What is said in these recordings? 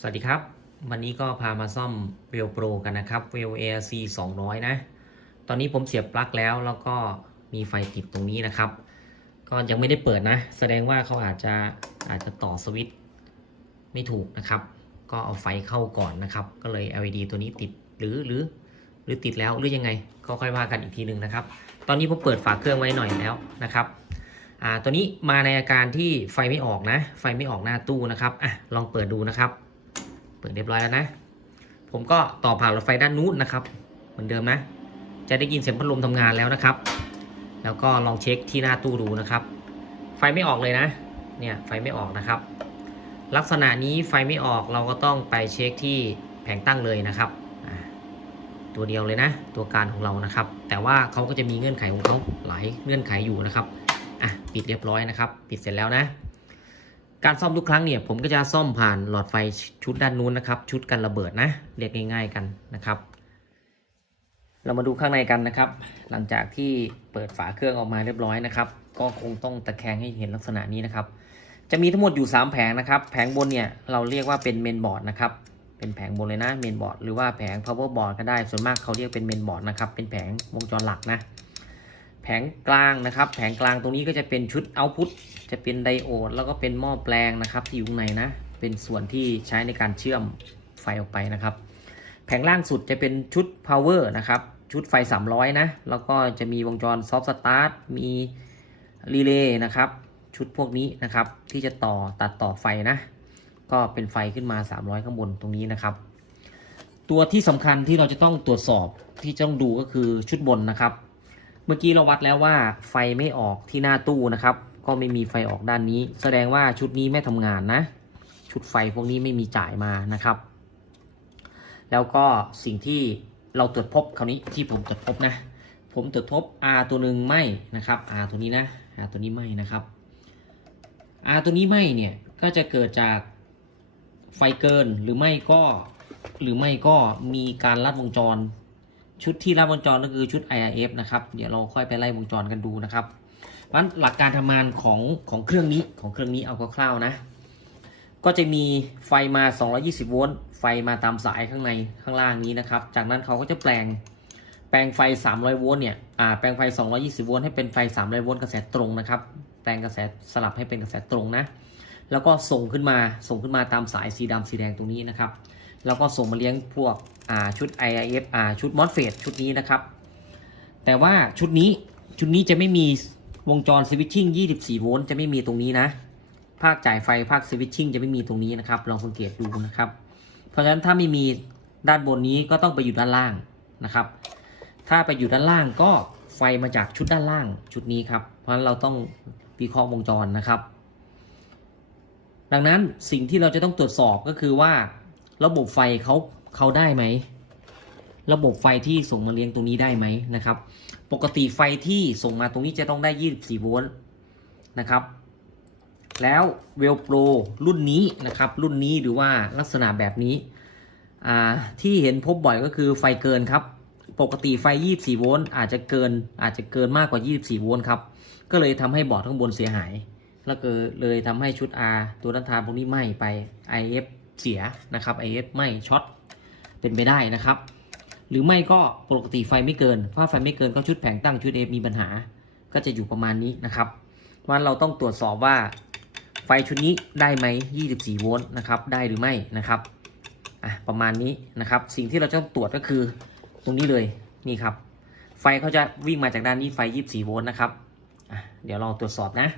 สวัสดีครับวันนี้ก็พามาซ่อมเวลโปรกันนะครับเวล ARC 200นะตอนนี้ผมเสียบปลั๊กแล้วก็มีไฟติดตรงนี้นะครับก็ยังไม่ได้เปิดนะแสดงว่าเขาอาจจะต่อสวิตช์ไม่ถูกนะครับก็เอาไฟเข้าก่อนนะครับก็เลย LED ตัวนี้ติดหรือติดแล้วหรือยังไงก็ค่อยว่ากันอีกทีหนึ่งนะครับตอนนี้ผมเปิดฝาเครื่องไว้หน่อยแล้วนะครับตัวนี้มาในอาการที่ไฟไม่ออกนะไฟไม่ออกหน้าตู้นะครับลองเปิดดูนะครับเปิดเรียบร้อยแล้วนะผมก็ต่อผ่านหลอดไฟด้านนู้นนะครับเหมือนเดิมนะจะได้ยินเสียงพัดลมทำงานแล้วนะครับแล้วก็ลองเช็คที่หน้าตู้ดูนะครับไฟไม่ออกเลยนะเนี่ยไฟไม่ออกนะครับลักษณะนี้ไฟไม่ออกเราก็ต้องไปเช็คที่แผงตั้งเลยนะครับตัวเดียวเลยนะตัวการของเรานะครับแต่ว่าเขาก็จะมีเงื่อนไขของเขาหลายเงื่อนไขอยู่นะครับปิดเรียบร้อยนะครับปิดเสร็จแล้วนะการซ่อมทุกครั้งเนี่ยผมก็จะซ่อมผ่านหลอดไฟชุดด้านนู้นนะครับชุดกันระเบิดนะเรียกง่ายๆกันนะครับเรามาดูข้างในกันนะครับหลังจากที่เปิดฝาเครื่องออกมาเรียบร้อยนะครับก็คงต้องตะแคงให้เห็นลักษณะนี้นะครับจะมีทั้งหมดอยู่3แผงนะครับแผงบนเนี่ยเราเรียกว่าเป็นเมนบอร์ดนะครับเป็นแผงบนเลยนะเมนบอร์ดหรือว่าแผง power board ก็ได้ส่วนมากเขาเรียกเป็นเมนบอร์ดนะครับเป็นแผงวงจรหลักนะแผงกลางนะครับแผงกลางตรงนี้ก็จะเป็นชุดเอาต์พุตจะเป็นไดโอดแล้วก็เป็นหม้อแปลงนะครับที่อยู่ข้างในนะเป็นส่วนที่ใช้ในการเชื่อมไฟออกไปนะครับแผงล่างสุดจะเป็นชุด power นะครับชุดไฟ300นะแล้วก็จะมีวงจร soft start มีรีเลย์นะครับชุดพวกนี้นะครับที่จะตัดต่อไฟนะก็เป็นไฟขึ้นมา300ข้างบนตรงนี้นะครับตัวที่สำคัญที่เราจะต้องตรวจสอบที่ต้องดูก็คือชุดบนนะครับเมื่อกี้เราวัดแล้วว่าไฟไม่ออกที่หน้าตู้นะครับก็ไม่มีไฟออกด้านนี้แสดงว่าชุดนี้ไม่ทำงานนะชุดไฟพวกนี้ไม่มีจ่ายมานะครับแล้วก็สิ่งที่เราตรวจพบคราวนี้ที่ผมตรวจพบนะผมตรวจพบ R ตัวหนึ่งไหมนะครับ R ตัวนี้นะ R ตัวนี้ไหมนะครับ R ตัวนี้ไหมเนี่ยก็จะเกิดจากไฟเกินหรือไม่ก็มีการลัดวงจรชุดที่ลัดวงจรก็คือชุด IRF นะครับเดี๋ยวเราค่อยไปไล่วงจรกันดูนะครับมันหลักการทำงานของเครื่องนี้เอาคร่าวๆนะก็จะมีไฟมา220โวลต์ไฟมาตามสายข้างในข้างล่างนี้นะครับจากนั้นเขาก็จะแปลงไฟ300โวลต์เนี่ยแปลงไฟ220โวลต์ให้เป็นไฟ300โวลต์กระแสตรงนะครับแปลงกระแสสลับให้เป็นกระแสตรงนะแล้วก็ส่งขึ้นมาตามสายสีดำสีแดงตรงนี้นะครับแล้วก็ส่งมาเลี้ยงพวกชุด IRF ชุด MOSFET ชุดนี้นะครับแต่ว่าชุดนี้จะไม่มีวงจรสวิตชิ่ง24โวลต์จะไม่มีตรงนี้นะภาคจ่ายไฟภาคสวิตชิ่งจะไม่มีตรงนี้นะครับลองสังเกตดูนะครับเพราะฉะนั้นถ้าไม่มีด้านบนนี้ก็ต้องไปอยู่ด้านล่างนะครับถ้าไปอยู่ด้านล่างก็ไฟมาจากชุดด้านล่างชุดนี้ครับเพราะฉะนั้นเราต้องวิเคราะห์วงจรนะครับดังนั้นสิ่งที่เราจะต้องตรวจสอบก็คือว่าระบบไฟเขาได้ไหมระบบไฟที่ส่งมาเลี้ยงตรงนี้ได้ไหมนะครับปกติไฟที่ส่งมาตรงนี้จะต้องได้24โวลต์นะครับแล้วเวลโปรรุ่นนี้นะครับรุ่นนี้หรือว่าลักษณะแบบนี้ที่เห็นพบบ่อยก็คือไฟเกินครับปกติไฟ24โวลต์อาจจะเกินมากกว่า24โวลต์ครับก็เลยทำให้บอร์ดข้างบนเสียหายแล้วก็เลยทำให้ชุด R ตัวด้านทางพวกนี้ไหม้ไป IF เสียนะครับ IF ไหม้ช็อตเป็นไปได้นะครับหรือไม่ก็ปกติไฟไม่เกินถ้าไฟไม่เกินก็ชุดแผงตั้งชุด F มีปัญหาก็จะอยู่ประมาณนี้นะครับว่าเราต้องตรวจสอบว่าไฟชุดนี้ได้ไหม24โวลต์นะครับได้หรือไม่นะครับประมาณนี้นะครับสิ่งที่เราต้องตรวจก็คือตรงนี้เลยนี่ครับไฟเขาจะวิ่งมาจากด้านนี้ไฟ24โวลต์นะครับเดี๋ยวเราตรวจสอบนะ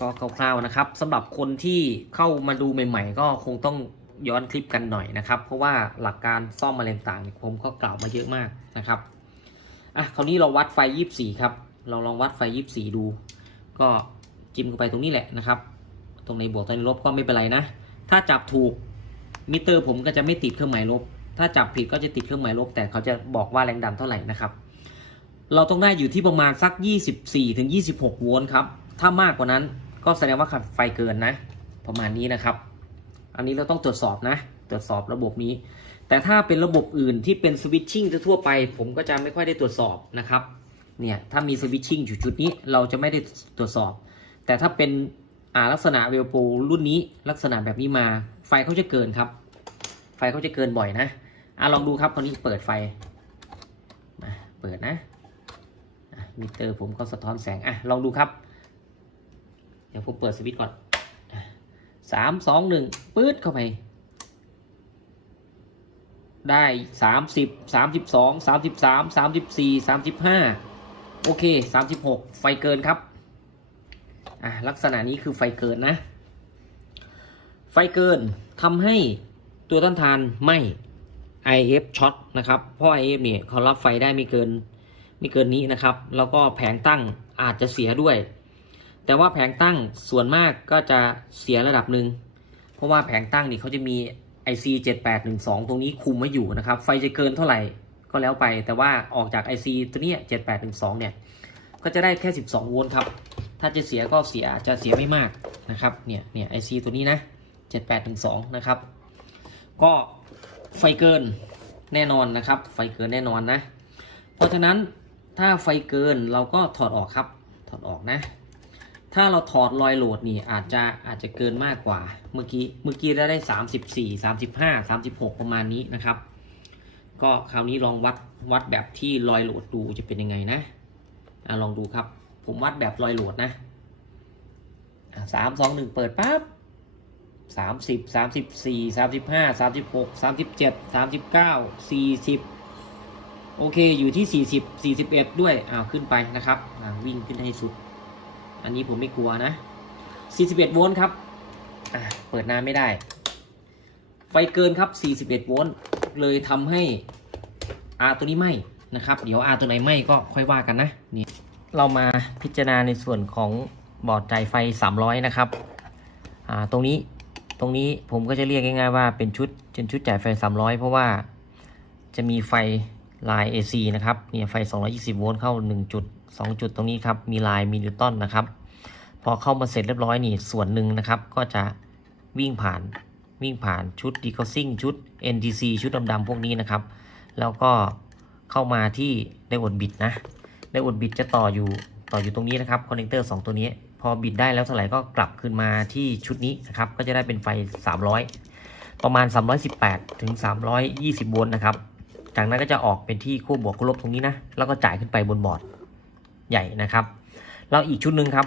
ก็คร่าวๆนะครับสำหรับคนที่เข้ามาดูใหม่ๆก็คงต้องย้อนคลิปกันหน่อยนะครับเพราะว่าหลักการซ่อมอะไรต่างๆผมก็กล่าวมาเยอะมากนะครับคราวนี้เราวัดไฟ24ครับเราลองวัดไฟ24ดูก็จิ้มเข้าไปตรงนี้แหละนะครับตรงในบวกตรงในลบก็ไม่เป็นไรนะถ้าจับถูกมิเตอร์ผมก็จะไม่ติดเครื่องหมายลบถ้าจับผิดก็จะติดเครื่องหมายลบแต่เขาจะบอกว่าแรงดันเท่าไหร่นะครับเราต้องได้อยู่ที่ประมาณสัก24-26โวลต์ครับถ้ามากกว่านั้นก็แสดงว่าไฟเกินนะประมาณนี้นะครับอันนี้เราต้องตรวจสอบนะตรวจสอบระบบนี้แต่ถ้าเป็นระบบอื่นที่เป็นสวิตชิ่งทั่วไปผมก็จะไม่ค่อยได้ตรวจสอบนะครับเนี่ยถ้ามีสวิตชิ่งอยู่จุดนี้เราจะไม่ได้ตรวจสอบแต่ถ้าเป็น ลักษณะเวลโปรรุ่นนี้ลักษณะแบบนี้มาไฟเขาจะเกินครับไฟเขาจะเกินบ่อยนะลองดูครับคราวนี้เปิดไฟมาเปิดนะมิเตอร์ผมก็สะท้อนแสงลองดูครับเดี๋ยวผมเปิดสวิตช์ก่อน3 2 1ปื๊ดเข้าไปได้30 32 33 34 35โอเค36ไฟเกินครับลักษณะนี้คือไฟเกินนะไฟเกินทำให้ตัวต้านทานไหม้ IF ช็อตนะครับเพราะ IF เนี่ยเขารับไฟได้ไม่เกินนี้นะครับแล้วก็แผงตั้งอาจจะเสียด้วยแต่ว่าแผงตั้งส่วนมากก็จะเสียระดับหนึ่งเพราะว่าแผงตั้งนี่เขาจะมี IC 7812ตรงนี้คุมไว้อยู่นะครับไฟจะเกินเท่าไหร่ก็แล้วไปแต่ว่าออกจาก IC ตัวนี้7812เนี่ยก็จะได้แค่12โวลต์ครับถ้าจะเสียก็เสียจะเสียไม่มากนะครับเนี่ย IC ตัวนี้นะ7812นะครับก็ไฟเกินแน่นอนนะครับไฟเกินแน่นอนนะเพราะฉะนั้นถ้าไฟเกินเราก็ถอดออกครับถอดออกนะถ้าเราถอดลอยโหลดนี่อาจจะเกินมากกว่าเมื่อกี้ได้34 35 36ประมาณนี้นะครับก็คราวนี้ลองวัดแบบที่ลอยโหลดดูจะเป็นยังไงนะลองดูครับผมวัดแบบลอยโหลดนะ3 2 1เปิดปั๊บ30 34 35 36 37 39 40โอเคอยู่ที่40 41ด้วยขึ้นไปนะครับวิ่งขึ้นให้สุดอันนี้ผมไม่กลัวนะ41โวลต์ครับเปิดนานไม่ได้ไฟเกินครับ41โวลต์เลยทำให้ตัวนี้ไหม้นะครับเดี๋ยวตัวไหนไหม้ก็ค่อยว่ากันนะนี่เรามาพิจารณาในส่วนของบอร์ดจ่ายไฟ300นะครับตรงนี้ผมก็จะเรียกง่ายๆว่าเป็นชุดจ่ายไฟ300เพราะว่าจะมีไฟลาย AC นะครับเนี่ยไฟ220โวลต์เข้า1จุด2จุดตรงนี้ครับมีลายมีนิวตันนะครับพอเข้ามาเสร็จเรียบร้อยนี่ส่วนหนึ่งนะครับก็จะวิ่งผ่านชุด decoupling ชุด NTC ชุดดำๆพวกนี้นะครับแล้วก็เข้ามาที่ไดโอดบิดนะไดโอดบิดจะต่ออยู่ตรงนี้นะครับคอนเนคเตอร์2ตัวนี้พอบิดได้แล้วเท่าไหร่ก็กลับขึ้นมาที่ชุดนี้นะครับก็จะได้เป็นไฟ300ประมาณ318ถึง320โวลต์นะครับจากนั้นก็จะออกเป็นที่ขั้วบวกขั้วลบตรงนี้นะแล้วก็จ่ายขึ้นไปบนบอร์ดใหญ่นะครับแล้วอีกชุดหนึ่งครับ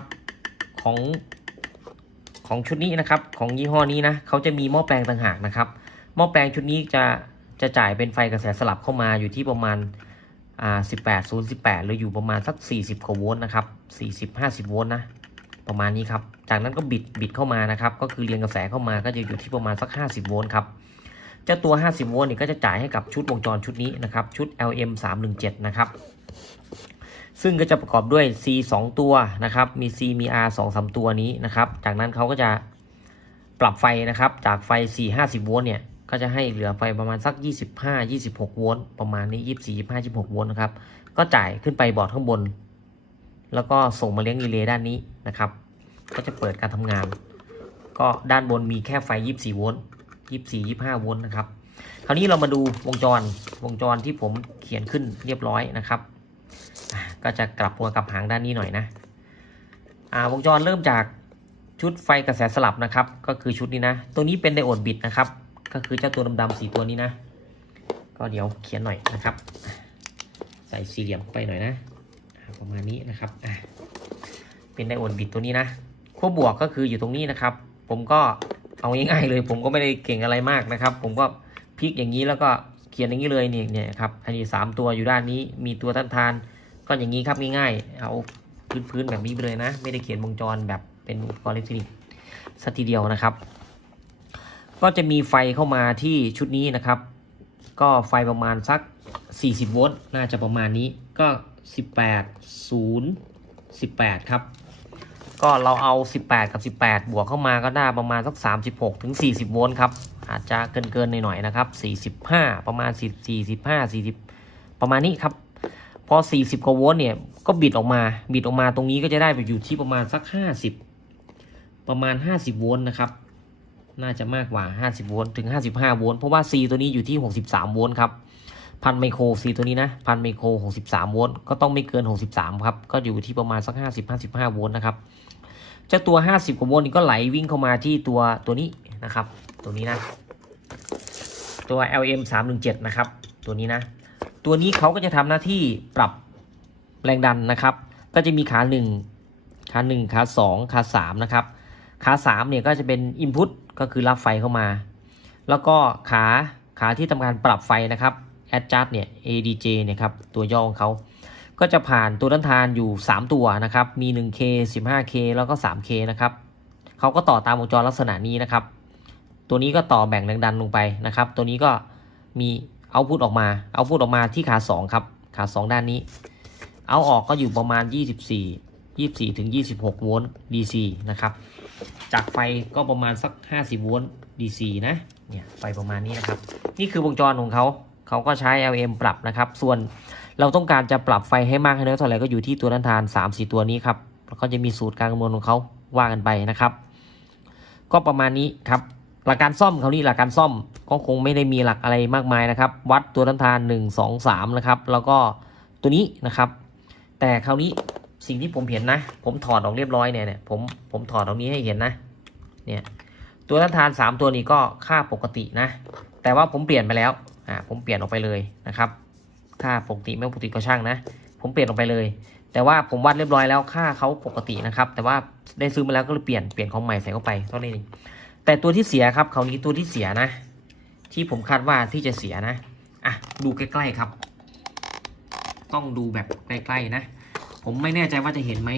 ของชุดนี้นะครับของยี่ห้อนี้นะเขาจะมีหม้อแปลงต่างหากนะครับหม้อแปลงชุดนี้จะจ่ายเป็นไฟกระแสสลับเข้ามาอยู่ที่ประมาณ18 หรืออยู่ประมาณสัก40กว่าโวลต์นะครับ40-50โวลต์นะประมาณนี้ครับจากนั้นก็บิดเข้ามานะครับก็คือเรียงกระแสเข้ามาก็จะอยู่ที่ประมาณสัก50โวลต์ครับเจ้าตัว50โวลต์นี่ก็จะจ่ายให้กับชุดวงจรชุดนี้นะครับชุด LM317 นะครับซึ่งก็จะประกอบด้วย C 2ตัวนะครับมี C มี R 2-3 ตัวนี้นะครับจากนั้นเขาก็จะปรับไฟนะครับจากไฟ4-50โวลต์เนี่ยก็จะให้เหลือไฟประมาณสัก25-26โวลต์ประมาณนี้24-25-26โวลต์นะครับก็จ่ายขึ้นไปบอร์ดข้างบนแล้วก็ส่งมาเลี้ยงรีเลย์ด้านนี้นะครับก็จะเปิดการทำงานก็ด้านบนมีแค่ไฟ24โวลต์24-25โวลต์นะครับคราวนี้เรามาดูวงจรที่ผมเขียนขึ้นเรียบร้อยนะครับก็จะกลับหัวกลับหางด้านนี้หน่อยนะวงจรเริ่มจากชุดไฟกระแสสลับนะครับก็คือชุดนี้นะตัวนี้เป็นไดโอดบิดนะครับก็คือเจ้าตัวดำๆ4ตัวนี้นะก็เดี๋ยวเขียนหน่อยนะครับใส่สี่เหลี่ยมไปหน่อยนะประมาณนี้นะครับเป็นไดโอดบิดตัวนี้นะขั้วบวกก็คืออยู่ตรงนี้นะครับผมก็เอาง่ายๆเลยผมก็ไม่ได้เก่งอะไรมากนะครับผมก็พลิกอย่างนี้แล้วก็เขียนอย่างนี้เลยเนี่ยครับอันนี้3ตัวอยู่ด้านนี้มีตัวต้านทานก็อย่างนี้ครับง่ายๆเอาพื้นแบบนี้ไปเลยนะไม่ได้เขียนวงจรแบบเป็นอุปกรณ์อิเล็กทรอนิกส์สักทีเดียวนะครับก็จะมีไฟเข้ามาที่ชุดนี้นะครับก็ไฟประมาณสัก40โวลต์น่าจะประมาณนี้ก็18 ครับก็เราเอา18กับ18บวกเข้ามาก็ได้ประมาณสัก36ถึง40โวลต์ครับอาจจะเกินหน่อยๆนะครับ45ประมาณ40ประมาณนี้ครับพอ40กว่าโวลต์เนี่ยก็บิดออกมาตรงนี้ก็จะได้ไปอยู่ที่ประมาณสัก50ประมาณ50โวลต์นะครับน่าจะมากกว่า50โวลต์ถึง55โวลต์เพราะว่า C ตัวนี้อยู่ที่63โวลต์ครับพันไมโคร C ตัวนี้นะพันไมโคร63โวลต์ก็ต้องไม่เกิน63ครับก็อยู่ที่ประมาณสัก50-55โวลต์นะครับ จ้าตัว50กว่าโวลต์นี่ก็ไหลวิ่งเข้ามาที่ตัวนี้นะครับตัวนี้นะตัว LM 317นะครับตัวนี้นะตัวนี้เขาก็จะทำหน้าที่ปรับแรงดันนะครับก็จะมีขา1ขา2ขา3นะครับขา3เนี่ยก็จะเป็น Input ก็คือรับไฟเข้ามาแล้วก็ขาที่ทำการปรับไฟนะครับ Adjust เนี่ย ADJ เนี่ยครับตัวย่อของเขาก็จะผ่านตัวต้านทานอยู่3ตัวนะครับมี 1K 15K แล้วก็ 3K นะครับเขาก็ต่อตามวงจรลักษณะนี้นะครับตัวนี้ก็ต่อแบ่งแรงดันลงไปนะครับตัวนี้ก็มีเอาพุตออกมาที่ขา2ครับขา2ด้านนี้เอาออกก็อยู่ประมาณ24ถึง26โวลต์ DC นะครับจากไฟก็ประมาณสัก50โวลต์ DC นะเนี่ยไฟประมาณนี้นะครับนี่คือวงจรของเขาก็ใช้ LM ปรับนะครับส่วนเราต้องการจะปรับไฟให้มากให้น้อยเท่าไหร่ก็อยู่ที่ตัวต้านทาน 3-4 ตัวนี้ครับแล้วก็จะมีสูตรการคำนวณของเขาว่ากันไปนะครับก็ประมาณนี้ครับหลักการซ่อมหลักการซ่อมก็คงไม่ได้มีหลักอะไรมากมายนะครับวัดตัวต้านทาน1 2 3นะครับแล้วก็ตัวนี้นะครับแต่คราวนี้สิ่งที่ผมเห็นนะผมถอดออกเรียบร้อยเนี่ยผมถอดตรงนี้ให้เห็นนะเนี่ยตัวต้านทาน3ตัวนี้ก็ค่าปกตินะแต่ว่าผมเปลี่ยนไปแล้วผมเปลี่ยนออกไปเลยนะครับค่าปกติไม่ปกติก็ช่างนะผมเปลี่ยนออกไปเลยแต่ว่าผมวัดเรียบร้อยแล้วค่าเขาปกตินะครับแต่ว่าได้ซื้อมาแล้วก็เลยเปลี่ยนของใหม่ใส่เข้าไปเท่านั้นเองแต่ตัวที่เสียครับคราวนี้ตัวที่เสียนะที่ผมคาดว่าที่จะเสียนะดูใกล้ๆครับต้องดูแบบใกล้ๆนะผมไม่แน่ใจว่าจะเห็นไหม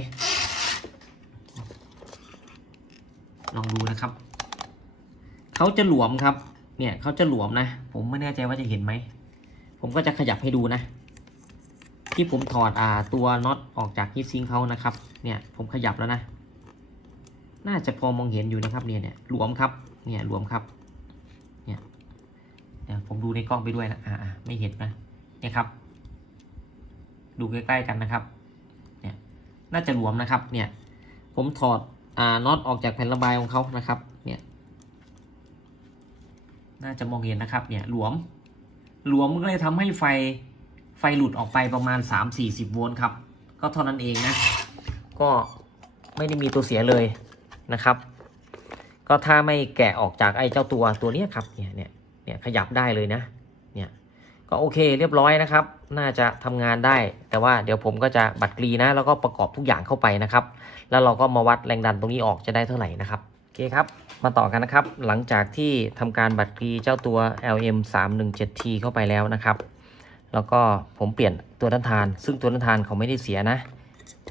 ลองดูนะครับเขาจะหลวมครับเนี่ยเขาจะหลวมนะผมไม่แน่ใจว่าจะเห็นไหมผมก็จะขยับให้ดูนะที่ผมถอดตัวน็อตออกจากฮีทซิงค์เขานะครับเนี่ยผมขยับแล้วนะน่าจะพอมองเห็นอยู่นะครับเนี่ยหลวมครับเนี่ยหลวมครับเนี่ยผมดูในกล้องไปด้วยนะไม่เห็นนะเนี่ยครับดูใกล้ๆกันนะครับเนี่ยน่าจะหลวมนะครับเนี่ยผมถอดน็อตออกจากแผ่นระบายของเขานะครับเนี่ยน่าจะมองเห็นนะครับเนี่ยหลวมก็เลยทำให้ไฟหลุดออกไปประมาณ 3-40 โวลต์ครับก็เท่านั้นเองนะก็ไม่ได้มีตัวเสียเลยนะครับก็ถ้าไม่แกะออกจากไอ้เจ้าตัวนี้ครับเนี่ยขยับได้เลยนะเนี่ยก็โอเคเรียบร้อยนะครับน่าจะทำงานได้แต่ว่าเดี๋ยวผมก็จะบัดกรีนะแล้วก็ประกอบทุกอย่างเข้าไปนะครับแล้วเราก็มาวัดแรงดันตรงนี้ออกจะได้เท่าไหร่นะครับโอเคครับมาต่อกันนะครับหลังจากที่ทำการบัดกรีเจ้าตัว LM 317T เข้าไปแล้วนะครับแล้วก็ผมเปลี่ยนตัวต้านทานซึ่งตัวต้านทานเขาไม่ได้เสียนะ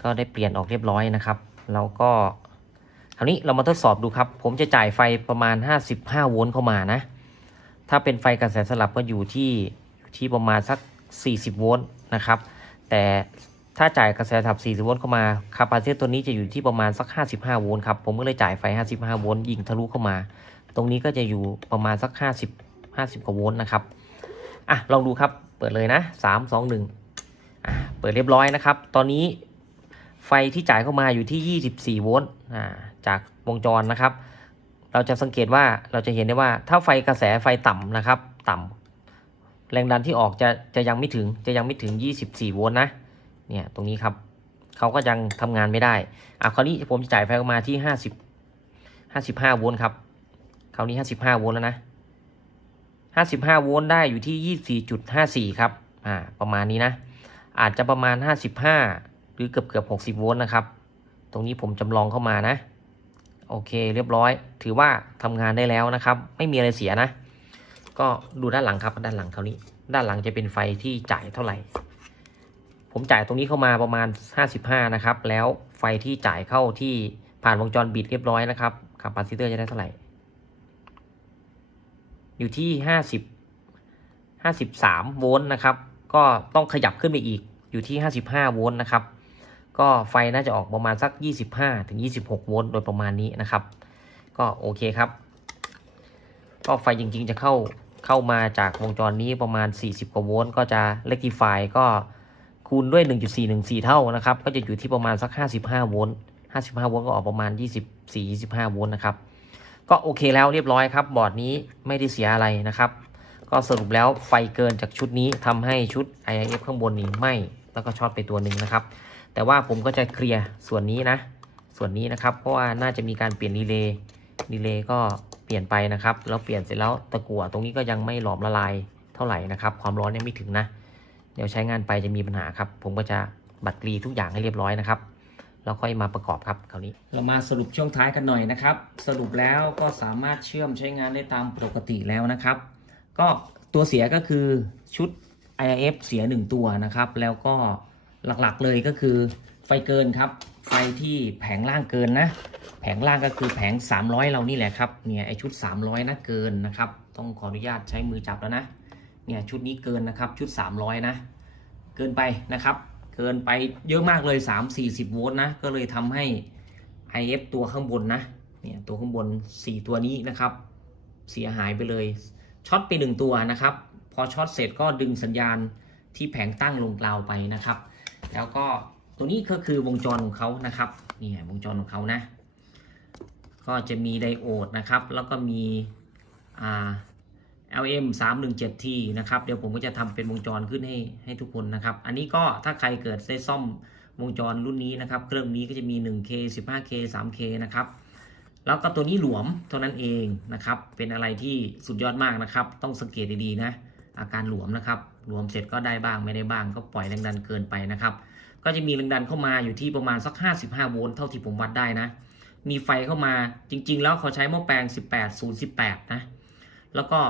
ก็ได้เปลี่ยนออกเรียบร้อยนะครับแล้วก็คราวนี้เรามาทดสอบดูครับผมจะจ่ายไฟประมาณ55โวลต์เข้ามานะถ้าเป็นไฟกระแสสลับก็อยู่ที่ประมาณสัก40โวลต์นะครับแต่ถ้าจ่ายกระแสสลับ40โวลต์เข้ามาคาปาซิเตอร์ตัวนี้จะอยู่ที่ประมาณสัก55โวลต์ครับผมก็เลยจ่ายไฟ55โวลต์ยิงทะลุเข้ามาตรงนี้ก็จะอยู่ประมาณสัก50กว่าโวลต์นะครับลองดูครับเปิดเลยนะ3 2 1เปิดเรียบร้อยนะครับตอนนี้ไฟที่จ่ายเข้ามาอยู่ที่24โวลต์จากวงจรนะครับเราจะสังเกตว่าเราจะเห็นได้ว่าถ้ากระแสไฟต่ำนะครับต่ำแรงดันที่ออกจะยังไม่ถึง24โวลต์นะเนี่ยตรงนี้ครับเขาก็ยังทำงานไม่ได้คราวนี้ผมจะจ่ายไฟออกมาที่55โวลต์ครับคราวนี้55โวลต์แล้วนะ55โวลต์ได้อยู่ที่24.54ครับประมาณนี้นะอาจจะประมาณ55หรือเกือบ60โวลต์นะครับตรงนี้ผมจำลองเข้ามานะโอเคเรียบร้อยถือว่าทำงานได้แล้วนะครับไม่มีอะไรเสียนะก็ดูด้านหลังครับด้านหลังคราวนี้ด้านหลังจะเป็นไฟที่จ่ายเท่าไหร่ผมจ่ายตรงนี้เข้ามาประมาณ55นะครับแล้วไฟที่จ่ายเข้าที่ผ่านวงจรบิดเรียบร้อยนะครับคาปาซิเตอร์จะได้เท่าไหร่อยู่ที่53โวลต์นะครับก็ต้องขยับขึ้นไปอีกอยู่ที่55โวลต์นะครับก็ไฟน่าจะออกประมาณสัก25ถึง26โวลต์โดยประมาณนี้นะครับก็โอเคครับก็ไฟจริงๆจะเข้ามาจากวงจรนี้ประมาณ40กว่าโวลต์ก็จะเรคติฟายก็คูณด้วย 1.414 เท่านะครับก็จะอยู่ที่ประมาณสัก55โวลต์55โวลต์ก็ออกประมาณ24-25โวลต์นะครับก็โอเคแล้วเรียบร้อยครับบอร์ดนี้ไม่ได้เสียอะไรนะครับก็สรุปแล้วไฟเกินจากชุดนี้ทำให้ชุด IIF ข้างบนนี้ไหม้แล้วก็ช็อตไปตัวหนึ่งนะครับแต่ว่าผมก็จะเคลียร์ส่วนนี้นะ ส่วนนี้นะครับ เพราะว่าน่าจะมีการเปลี่ยนรีเลย์ก็เปลี่ยนไปนะครับแล้วเปลี่ยนเสร็จแล้วตะกั่วตรงนี้ก็ยังไม่หลอมละลายเท่าไหร่นะครับความร้อนยังไม่ถึงนะเดี๋ยวใช้งานไปจะมีปัญหาครับผมก็จะบัดรีทุกอย่างให้เรียบร้อยนะครับแล้วค่อยมาประกอบครับคราวนี้เรามาสรุปช่วงท้ายกันหน่อยนะครับสรุปแล้วก็สามารถเชื่อมใช้งานได้ตามปกติแล้วนะครับก็ตัวเสียก็คือชุด IRF เสีย1ตัวนะครับแล้วก็หลักๆเลยก็คือไฟเกินครับไฟที่แผงล่างเกินนะแผงล่างก็คือแผง300เรานี่แหละครับเนี่ยไอชุด300นะเกินนะครับต้องขออนุญาตใช้มือจับแล้วนะเนี่ยชุดนี้เกินนะครับชุด300นะเกินไปนะครับเกินไปเยอะมากเลย3-40 โวลต์นะก็เลยทำให้ IF ตัวข้างบนนะเนี่ยตัวข้างบน4ตัวนี้นะครับเสียหายไปเลยช็อตไป1ตัวนะครับพอช็อตเสร็จก็ดึงสัญญาณที่แผงตั้งลงกลาวไปนะครับแล้วก็ตัวนี้ก็คือวงจรของเขานะครับนี่วงจรของเขานะก็จะมีไดโอดนะครับแล้วก็มีLM 317T นะครับเดี๋ยวผมก็จะทำเป็นวงจรขึ้นให้ทุกคนนะครับอันนี้ก็ถ้าใครเกิดได้ซ่อมวงจรรุ่นนี้นะครับเครื่องนี้ก็จะมี 1K 15K 3K นะครับแล้วก็ตัวนี้หลวมเท่านั้นเองนะครับเป็นอะไรที่สุดยอดมากนะครับต้องสังเกตดีๆนะอาการหลวมนะครับหลวมเสร็จก็ได้บ้างไม่ได้บ้างก็ปล่อยแรงดันเกินไปนะครับก็จะมีแรงดันเข้ามาอยู่ที่ประมาณสัก55โวลต์เท่าที่ผมวัดได้นะมีไฟเข้ามาจริงๆแล้วเขาใช้หม้อแปลง18018นะแล้วก็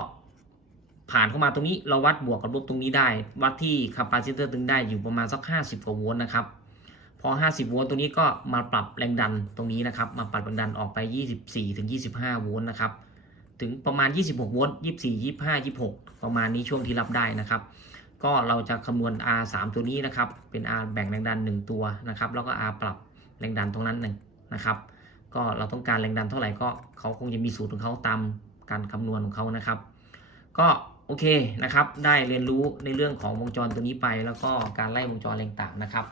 ผ่านเข้ามาตรงนี้เราวัดบวกกับลบตรงนี้ได้วัดที่คาปาซิเตอร์ตึงได้อยู่ประมาณสัก50กว่าโวลต์นะครับพอ50โวลต์ตรงนี้ก็มาปรับแรงดันตรงนี้นะครับมาปรับแรงดันออกไป24-25โวลต์นะครับถึงประมาณ26โวลต์24 25 26ประมาณนี้ช่วงที่รับได้นะครับก็เราจะคำนวณ R3 ตัวนี้นะครับเป็น R แบ่งแรงดัน1ตัวนะครับแล้วก็ R ปรับแรงดันตรงนั้นหนึ่งนะครับก็เราต้องการแรงดันเท่าไหร่ก็เขาคงจะมีสูตรของเขาตามการคำนวณของเขานะครับก็โอเคนะครับได้เรียนรู้ในเรื่องของวงจรตัวนี้ไปแล้วก็การไล่วงจรแรงต่างนะครับ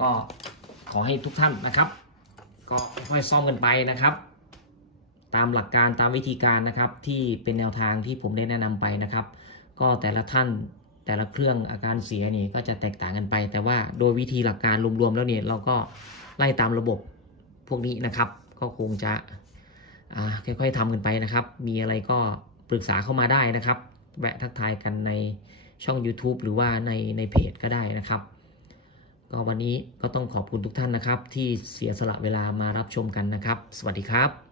ก็ขอให้ทุกท่านนะครับก็ค่อยซ่อมกันไปนะครับตามหลักการตามวิธีการนะครับที่เป็นแนวทางที่ผมได้แนะนำไปนะครับก็แต่ละท่านแต่ละเครื่องอาการเสียนี่ก็จะแตกต่างกันไปแต่ว่าโดยวิธีหลักการรวมๆแล้วเนี่ยเราก็ไล่ตามระบบพวกนี้นะครับก็คงจะค่อยๆทำกันไปนะครับมีอะไรก็ปรึกษาเข้ามาได้นะครับแวะทักทายกันในช่อง YouTube หรือว่าในเพจก็ได้นะครับก็วันนี้ก็ต้องขอบคุณทุกท่านนะครับที่เสียสละเวลามารับชมกันนะครับสวัสดีครับ